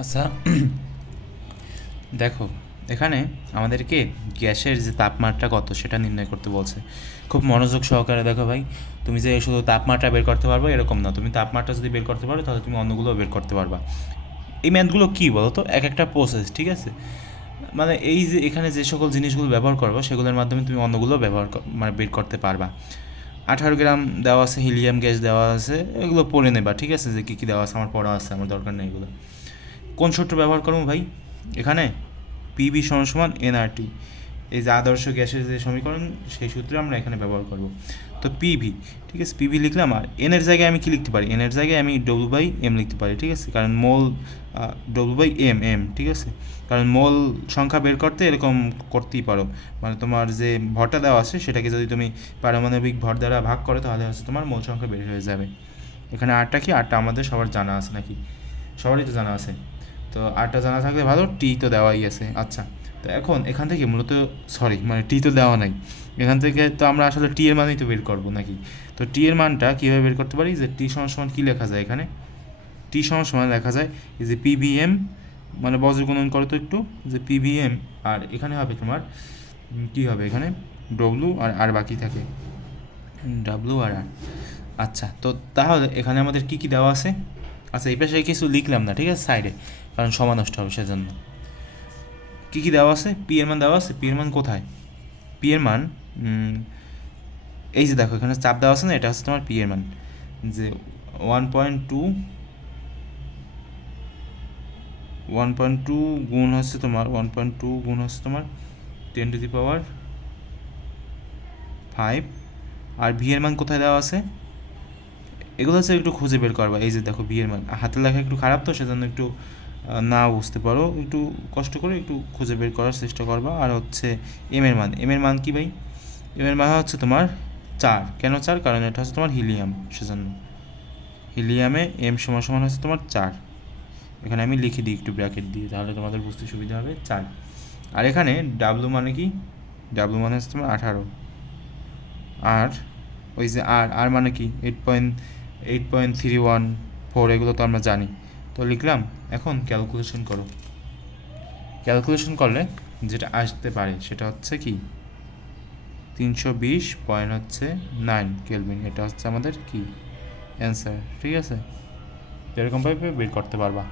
আচ্ছা দেখো, এখানে আমাদেরকে গ্যাসের যে তাপমাত্রা কত সেটা নির্ণয় করতে বলছে। খুব মনোযোগ সহকারে দেখো ভাই, তুমি যে শুধু তাপমাত্রা বের করতে পারবে এরকম না। তুমি তাপমাত্রা যদি বের করতে পারো, তাহলে তুমি অন্যগুলো বের করতে পারবা। এই ম্যাথগুলো কী বলো তো এক একটা প্রসেস ঠিক আছে? মানে এই যে এখানে যে সকল জিনিসগুলো ব্যবহার করব, সেগুলোর মাধ্যমে তুমি অন্যগুলো ব্যবহার মানে বের করতে পারবা। আঠারো গ্রাম দেওয়া আছে হিলিয়াম গ্যাস দেওয়া আছে, এগুলো পড়ে নেবা, ঠিক আছে? যে কী কী দেওয়া আছে, আমার পড়া আছে, আমার দরকার নেই এগুলো। কোন সূত্র ব্যবহার করব ভাই? এখানে পিবি সমান সমান এনআরটি এই যে আদর্শ গ্যাসের যে সমীকরণ, সেই সূত্রে আমরা এখানে ব্যবহার করব। তো পিভি ঠিক আছে? পিভি লিখলাম আর এনের জায়গায় আমি কি লিখতে পারি? এনের জায়গায় আমি ডব্লু বাই এম লিখতে পারি, ঠিক আছে? কারণ mole W by M M ঠিক আছে? কারণ মোল সংখ্যা বের করতে এরকম করতেই পারো। মানে তোমার যে ভরটা দেওয়া আছে, সেটাকে যদি তুমি পারমাণবিক ভর দ্বারা ভাগ করো, তাহলে হচ্ছে তোমার মোল সংখ্যা বের হয়ে যাবে। এখানে আটটা কি? আটটা আমাদের সবার জানা আছে নাকি? সবারই তো জানা আছে। তো আটটা জানা থাকলে ভালো, টি তো দেওয়াই আছে। আচ্ছা তো এখন এখান থেকে মূলত সরি মানে টি তো দেওয়া নাই। এখান থেকে তো আমরা আসলে টি এর মানই তো বের করব নাকি? তো টি এর মানটা কীভাবে বের করতে পারি? যে টি সমান সমান কী লেখা যায় এখানে? টি সমান সমান লেখা যায়, এই যে পিভিএম মানে বজ্র গুণন করো তো একটু, যে পিভিএম আর এখানে হবে তোমার কী হবে এখানে? ডব্লু আর আর বাকি থাকে। ডাব্লু আর আর আচ্ছা তো তাহলে এখানে আমাদের কী কী দেওয়া আছে? আচ্ছা এই পাশে কিছু লিখলাম না, ঠিক আছে সাইডে কারণ সময় নষ্ট হবে সেজন্য। কী কী দেওয়া আছে? পি এর মান দেওয়া আছে? পি এর মান কোথায়? পি এর মান এই যে দেখো, এখানে চাপ দেওয়া আছে না, এটা হচ্ছে তোমার পি এর মান। যে one point two one point two গুণ হচ্ছে তোমার ওয়ান পয়েন্ট টু গুণ হচ্ছে তোমার ten to the power five R V এর মান কোথায় দেওয়া আছে? এগুলো হচ্ছে একটু খুঁজে বের করবা। এই যে দেখো বিয়ের মান হাতের লেখা একটু খারাপ তো, সেজন্য একটু না বুঝতে পারো। একটু কষ্ট করে একটু খুঁজে বের করার চেষ্টা করবা। আর হচ্ছে এম এর মান এম এর মান কি ভাই? এম এর মান হচ্ছে তোমার চার। কেন চার? কারণ এটা হচ্ছে তোমার হিলিয়াম, সেজন্য। হিলিয়ামে এম সমান সমান হচ্ছে তোমার চার। এখানে আমি লিখে দিই একটু ব্র্যাকেট দিয়ে, তাহলে তোমাদের বুঝতে সুবিধা হবে চার। আর এখানে ডাব্লু মানে কি? ডাব্লু মানে হচ্ছে তোমার আঠারো। আর ওই যে আর আর মানে কি? Eight point eight point three one four এগুলো তো আমরা জানি। তো লিখলাম, এখন ক্যালকুলেশন করো। ক্যালকুলেশন করলে যেটা আসতে পারে সেটা হচ্ছে কি? তিনশো বিশ পয়েন্ট হচ্ছে নাইন কেলভিন এটা হচ্ছে আমাদের কি? অ্যান্সার ঠিক আছে? এরকমভাবে বের করতে পারবা।